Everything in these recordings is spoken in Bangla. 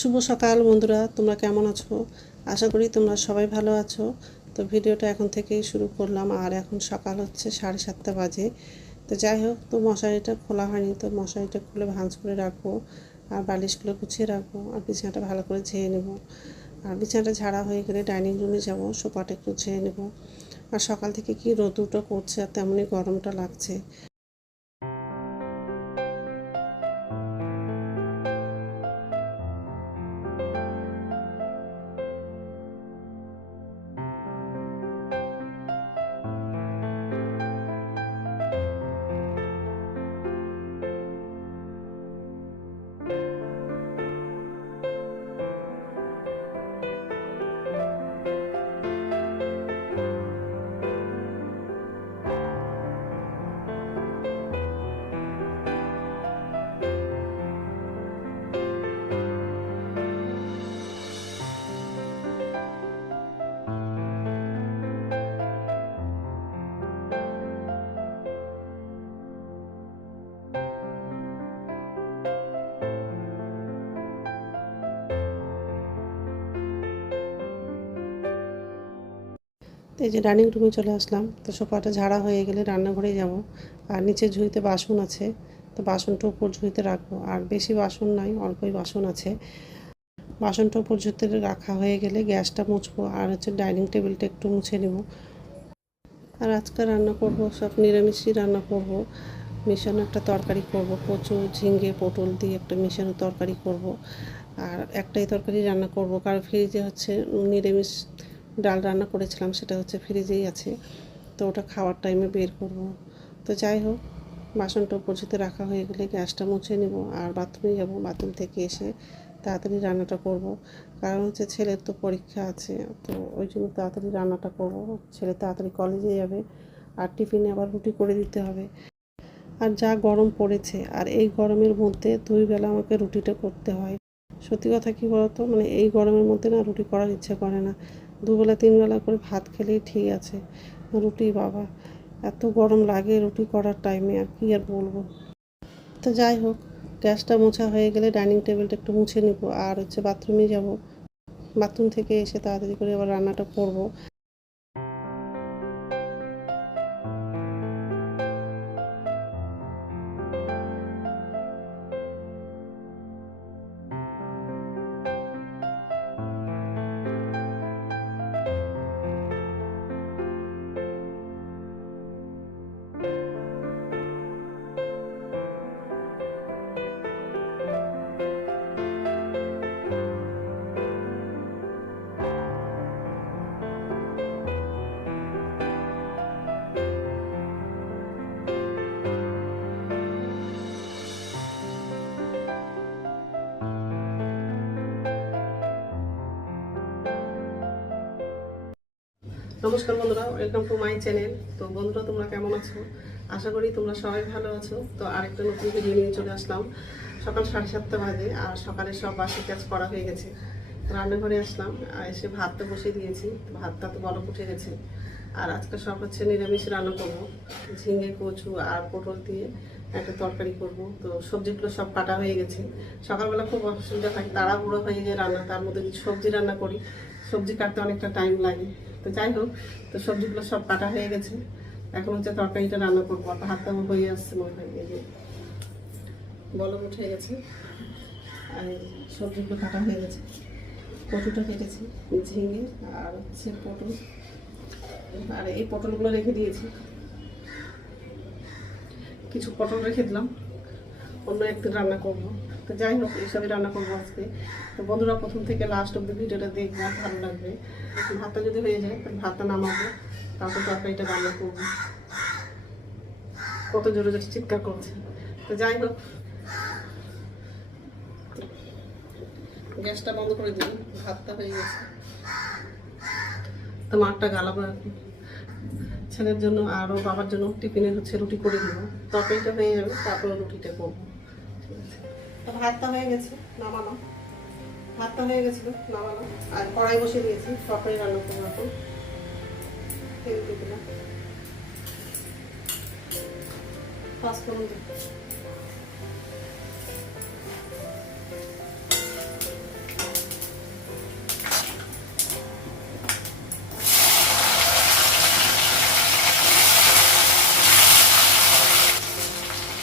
শুভ সকাল বন্ধুরা, তোমরা কেমন আছো? আশা করি তোমরা সবাই ভালো আছো। তো ভিডিওটা এখন থেকেই শুরু করলাম, আর এখন সকাল হচ্ছে সাড়ে সাতটা বাজে। তো যাই হোক, তো মশারিটা খোলা হয়নি, তো মশারিটা খুলে ভাঁজ করে রাখব, আর বালিশগুলো গুছিয়ে রাখব, আর বিছানাটা ভালো করে ঝেয়ে নেব। আর বিছানাটা ঝাড়া হয়ে গেলে ডাইনিং রুমে যাব, সোফাটা একটু ঝেয়ে নেব। আর সকাল থেকে কি রোদুটা করছে, আর তেমনই গরমটা লাগছে। তো এই যে ডাইনিং রুমে চলে আসলাম, তো সোফাটা ঝাড়া হয়ে গেলে রান্নাঘরে যাব। আর নিচে ঝুড়িতে বাসন আছে, তো বাসনটা উপর ঝুড়িতে রাখব। আর বেশি বাসন নাই, অল্পই বাসন আছে। বাসনটা উপর ঝুড়িতে রাখা হয়ে গেলে গ্যাসটা মুছবো, আর হচ্ছে ডাইনিং টেবিলটা একটু মুছে নেব। আর আজকে রান্না করব, সব নিরামিষই রান্না করব। মিশানো একটা তরকারি করব, কচু ঝিঙ্গে পটল দিয়ে একটা মিশানো তরকারি করব। আর একটাই তরকারি রান্না করব, কারণ ফ্রিজে হচ্ছে নিরামিষ ডাল রান্না করেছিলাম, সেটা হচ্ছে ফ্রিজেই আছে। তো ওটা খাওয়ার টাইমে বের করব। তো যাই হোক, বাসনটা উপরজিতে রাখা হয়ে গেলে গ্যাসটা মুছে নেব আর বাথরুমে যাব। বাথরুম থেকে এসে তাড়াতাড়ি রান্নাটা করব। কারণ হচ্ছে ছেলের তো পরীক্ষা আছে, তো ওই জন্য তাড়াতাড়ি রান্নাটা করব। ছেলে তাড়াতাড়ি কলেজে যাবে আর টিফিনে আবার রুটি করে দিতে হবে। আর যা গরম পড়েছে, আর এই গরমের মধ্যে দুই বেলা আমাকে রুটিটা করতে হয়। সত্যি কথা কী বলতো? মানে এই গরমের মধ্যে না রুটি করার ইচ্ছে করে না। দুবেলা, তিনবেলা করে ভাত খেলেই ঠিক আছে। রুটি বাবা, এত গরম লাগে রুটি করার টাইমে আর কি আর বলব? তো যাই হোক, গ্যাসটা মোছা হয়ে গেলে ডাইনিং টেবিলটা একটু মুছে নেব, আর হচ্ছে বাথরুমে যাব। বাথরুম থেকে এসে তাড়াতাড়ি করে আবার রান্নাটা করব। নমস্কার বন্ধুরা ওয়েলকাম টু মাই চ্যানেল তো বন্ধুরা, তোমরা কেমন আছো? আশা করি তোমরা সবাই ভালো আছো। তো আরেকটা নতুন ভিডিও নিয়ে চলে আসলাম। সকাল সাড়ে সাতটা বাজে আর সকালে সব বাসি কাজ করা হয়ে গেছে। রান্নাঘরে আসলাম এসে ভাতটা বসিয়ে দিয়েছি। ভাতটা তো বরফ উঠে গেছে। আর আজকে সব হচ্ছে নিরামিষ রান্না করব। ঝিঙে, কচু আর পটল দিয়ে একটা তরকারি করব। তো সবজিগুলো সব কাটা হয়ে গেছে। সকালবেলা খুব অসুবিধা থাকে তাড়াহুড়ো হয়ে যায় রান্না। তার মধ্যে সবজি রান্না করি, সবজি কাটতে অনেকটা টাইম লাগে। তো যাই হোক, তো সবজিগুলো সব কাটা হয়ে গেছে। এখন হচ্ছে তরকারিটা রান্না করব। আর হাতটা হয়ে আসছে মনে হয়, এই যে বলম উঠে গেছে। আর সবজিগুলো কাটা হয়ে গেছে। কচুটা কেটেছি ঝিঙে আর হচ্ছে পটল। আর এই পটলগুলো রেখে দিয়েছি। কিছু পটল রেখে দিলাম। অন্য একদিন রান্না করব। তো যাই হোক এইসবই রান্না করব আজকে। তো বন্ধুরা, প্রথম থেকে লাস্ট অব্দি ভিডিওটা দেখব ভালো লাগবে। ভাতটা যদি হয়ে যায়, তাহলে ভাতটা নামাবো, তারপর তরকারিটা রান্না করব। কত জোরে জোরে চিৎকার করছে। তো যাই হোক, গ্যাসটা বন্ধ করে দিই, ভাতটা হয়ে গেছে। তো মাঠটা গালাবো এখন। ছেলের জন্য আরও বাবার জন্য টিফিনে হচ্ছে রুটি করে দিব। তরকারিটা হয়ে যাবে, তারপরে রুটিটা করব। তো ভাতটা হয়ে গেছে, নামানো। ভাতটা হয়ে গেছিল, নামানো। আর কড়াই বসে দিয়েছি, তরকারি রান্না করব এখন। তেল দিয়ে দিলাম। পাঁচফোড়ন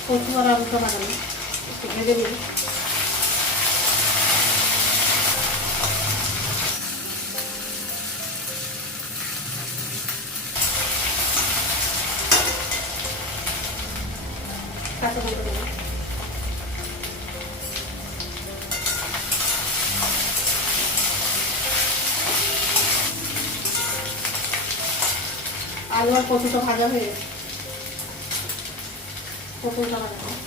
প্রথমবার আলুটা লাগানো ভেজে আলু আর কচুটা ভাজা হয়ে গেছে। পটলটা লাগাবো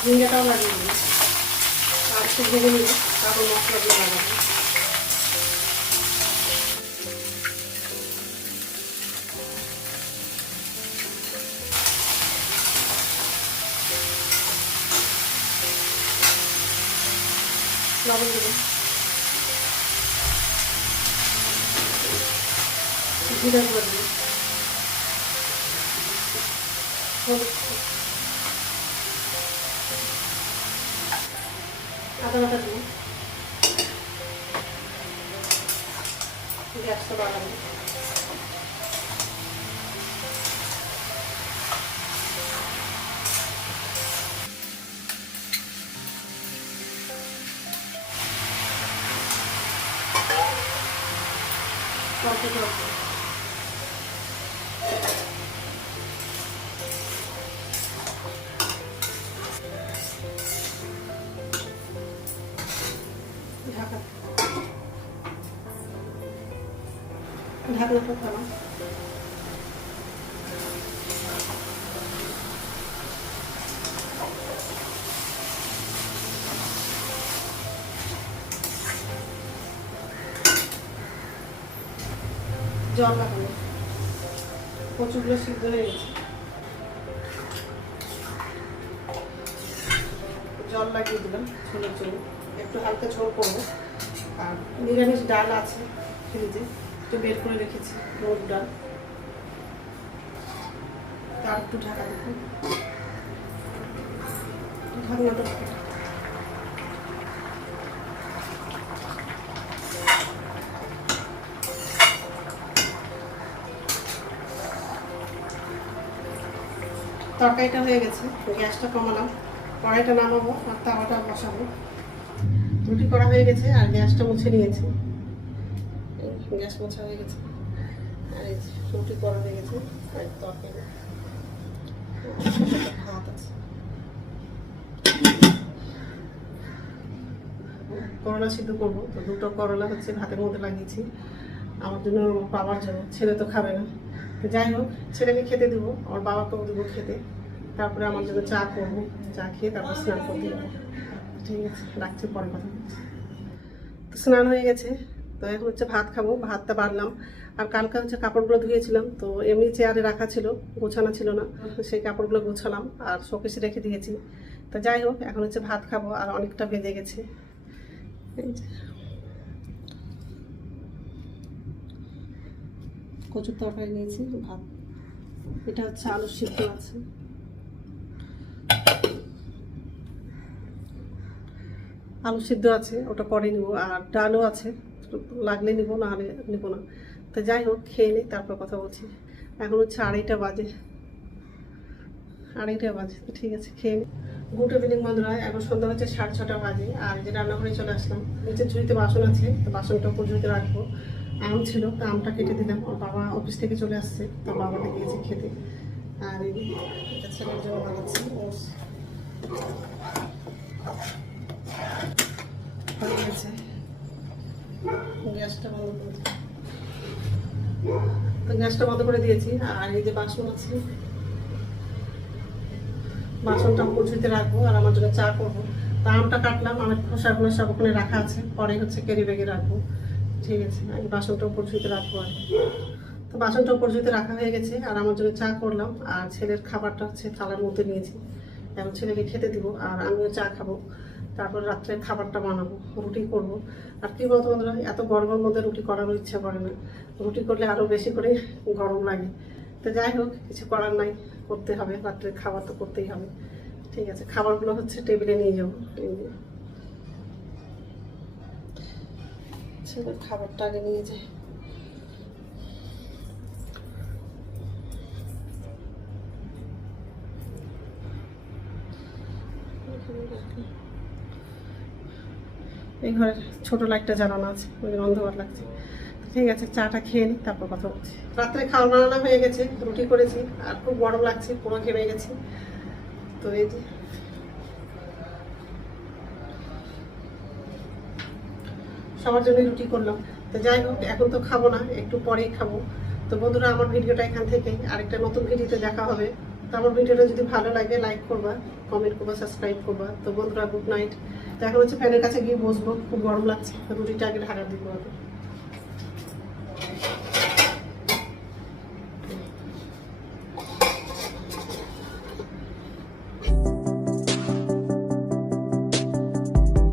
ঝিঙ্গাটাও লাগিয়ে দিই আর একটু ভেজে নিয়ে তারপর মশলাগুলো লাগাবো লবণ দেবো জিরা গুঁড়ো দেবো আদা বাটা দেবো গ্যাসটা বাড়াবো। অল্প জল ঢাকনাটা খাওয়া জল লাগানো কচুগুলো সিদ্ধ হয়ে গেছে। জল লাগিয়ে দিলাম ছোলের জন্য। একটু হালকা ঝোল করব। আর নিরামিষ ডাল আছে ফ্রিজে একটু বের করে রেখেছি মুগ তার একটু ঢাকা দেখুন। তরকারিটা হয়ে গেছে, গ্যাসটা কমালাম। কড়াইটা নামাবো আর তাওয়াটা বসাবো। রুটি করা হয়ে গেছে আর গ্যাসটা মুছে নিয়েছি। গ্যাস মোছা হয়ে গেছে। আর এই রুটি করা হয়ে গেছে। আর তরকারি। ভাত আছে। করলা সিদ্ধ করব। তো দুটো করলা হচ্ছে ভাতের মধ্যে লাগিয়েছি। আমার জন্য বাবার জন্য। ছেলে তো খাবে না। তো যাই হোক, ছেলেকে খেতে দেবো। আমার বাবাকেও দেবো খেতে। তারপরে আমার জন্য চা করব। চা খেয়ে তারপর স্নান করতে ঠিক আছে, রাখছি, পরে কথা তো স্নান হয়ে গেছে। তো এখন হচ্ছে ভাত খাব, ভাতটা বাড়লাম। আর কালকে হচ্ছে কাপড়গুলো ধুয়েছিলাম, তো এমনি চেয়ারে রাখা ছিল, গোছানো ছিল না, সেই কাপড়গুলো গোছালাম আর শোকেসে রেখে দিয়েছি। তো যাই হোক, এখন হচ্ছে ভাত খাব আর অনেকটা বেজে গেছে। কচুর তরকারি নিয়েছি, ভাত। এটা হচ্ছে আলু সিদ্ধ আছে। আলু সিদ্ধ আছে, ওটা পরে নিব। আর ডালও আছে। লাগলে নিব না হলে নিব না। তো যাই হোক, খেয়ে নিই তারপর কথা বলছি। এখন হচ্ছে আড়াইটা বাজে। আড়াইটা বাজে, তো ঠিক আছে, খেয়ে নিই গুড ইভিনিং বন্ধুরা, এখন সন্ধ্যা হচ্ছে সাড়ে ছটা বাজে, আর যে রান্নাঘরে চলে আসলাম। নিচে ঝুড়িতে বাসন আছে, তো বাসনটা ঝুড়িতে রাখব। আম ছিল, তো আমটা কেটে দিলাম। ওর বাবা অফিস থেকে চলে আসছে, তো বাবাটা গিয়েছে খেতে। আর এটা ছেলের জন্য বানাচ্ছি ওটস হয়ে গেছে গ্যাসটা তো গ্যাসটা বন্ধ করে দিয়েছি, আর এই যে বাসন আছে বাসনটা কুচুতে রাখব, আর আমার জন্য চা করব। তা আমটা কাটলাম আমার খোসাগুলো সব ওখানে রাখা আছে, পরে হচ্ছে ক্যারি ব্যাগে রাখব। ঠিক আছে, আমি বাসনটা উপর ঝুঁতে রাখব আর। তো বাসনটা উপর ঝুঁতে রাখা হয়ে গেছে, আর আমার জন্য চা করলাম, আর ছেলের খাবারটা হচ্ছে থালার মধ্যে নিয়েছি। এখন ছেলেকে খেতে দিব, আর আমিও চা খাব। তারপর রাত্রে খাবারটা বানাবো, রুটি করব। আর কি বলতো বন্ধুরা, এত গরমের মধ্যে রুটি করারও ইচ্ছা করে না। রুটি করলে আরও বেশি করে গরম লাগে। তো যাই হোক, কিছু করার নাই, করতে হবে। রাত্রে খাবার তো করতেই হবে। ঠিক আছে, খাবারগুলো হচ্ছে টেবিলে নিয়ে যাব। খাবারটা আগে নিয়ে যাই এই ঘরে ছোট লাইটটা জানানো আছে, ওই অন্ধকার লাগছে। ঠিক আছে, চাটা খেয়ে নিই তারপর কথা বলছি। রাত্রে খাওয়া বানানো হয়ে গেছে, রুটি করেছি, আর খুব গরম লাগছে পুরো ঘেমে গেছি। তো এই যে। সবার জন্য রুটি করলাম। তো যাই হোক, এখন তো খাব না, একটু পরেই খাব। তো বন্ধুরা, আমার ভিডিওটা এখান থেকে আরেকটা নতুন ভিডিওতে দেখা হবে। তো আমার ভিডিওটা যদি ভালো লাগে লাইক করবা কমেন্ট করবা সাবস্ক্রাইব করবা। তো বন্ধুরা গুড নাইট তো এখন হচ্ছে ফ্যানের কাছে গিয়ে বসবো। খুব গরম লাগছে। রুটিটা আগে ঢাকা দিব